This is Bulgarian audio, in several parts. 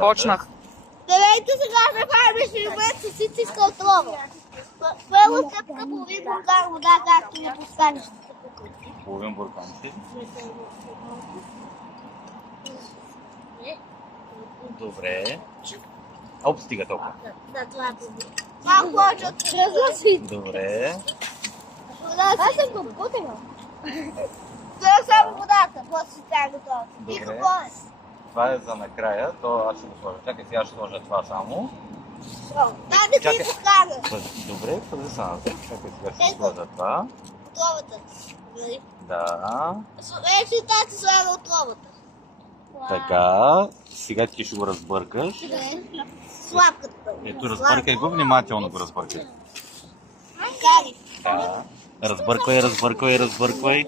Почнах. Давайте сега направим експеримент с истинска отрова. Първо стъпка половин буркан вода, както не поставиш. Половин буркан си. Добре. Оп, стига толкова. Да, това е проблем. Малко повече от разласи. Добре. Аз съм го готова. Това е само водата, после си тя готова. И Добре. какво е? Това е за накрая, то аз ще го сложа. Чакай, сега ще сложа това само. Да, не ти Чакай. покажа. Добре, първи са назад. Чакай, сега ще сложа това. Отровата. Нали? Да. Вече тази слага отровата. Така. Сега ти ще го разбъркаш. Слабката. Ето, разбъркай го, внимателно го разбъркай. Кари. Да. Разбърквай, разбърквай, разбърквай.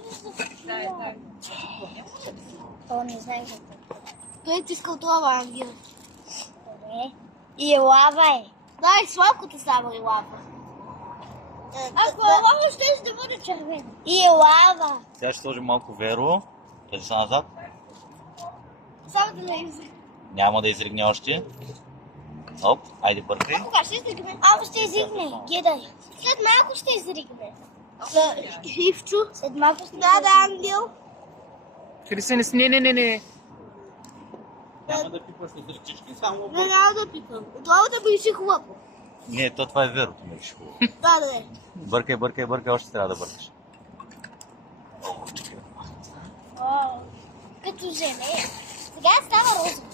То не знае какво. Той ти иска отрова, Ангел. Добре. И лава е. Да, и слабката става и лава. Ако е лава, ще да бъде червена. И лава. Сега ще сложим малко веро. Кажи се назад. Само да не изригне. Няма да изригне още. Оп, айде бъркай. Кога ще изригне? Ама ще изригне. Гледай. След малко ще изригне. Ивчо. След малко ще изригне. Да, Ангел. Христина, не. Няма да пипаш на всички, само... Не, няма да пипам. Отровата беше хубаво. Не, то това е верото, мириш хубаво. Да. Бъркай, бъркай, бъркай, още трябва да бъркаш. Като желе. Сега става розово.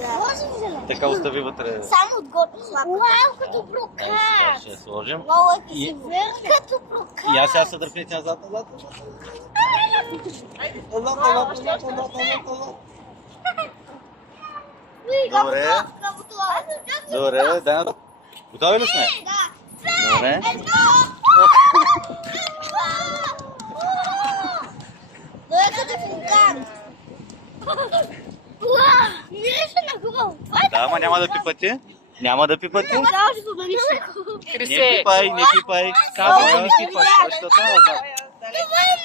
Розово желе. Така остави вътре. Само отгоре. Уау, като Сега прокат. ще я сложим. Много е И- красиво. Като прокат. И аз сега се дръпнете назад. Добре. Добре, да. Готови ли сме? Да. Добре. Това е като фонтан. Мирише на хубаво. Това е Да, ама няма да пипате. Няма да пипате. само ще помирише. Не Хрисе, пипай, не пипай. Казвам, Не пипаш. Защото назад. Това е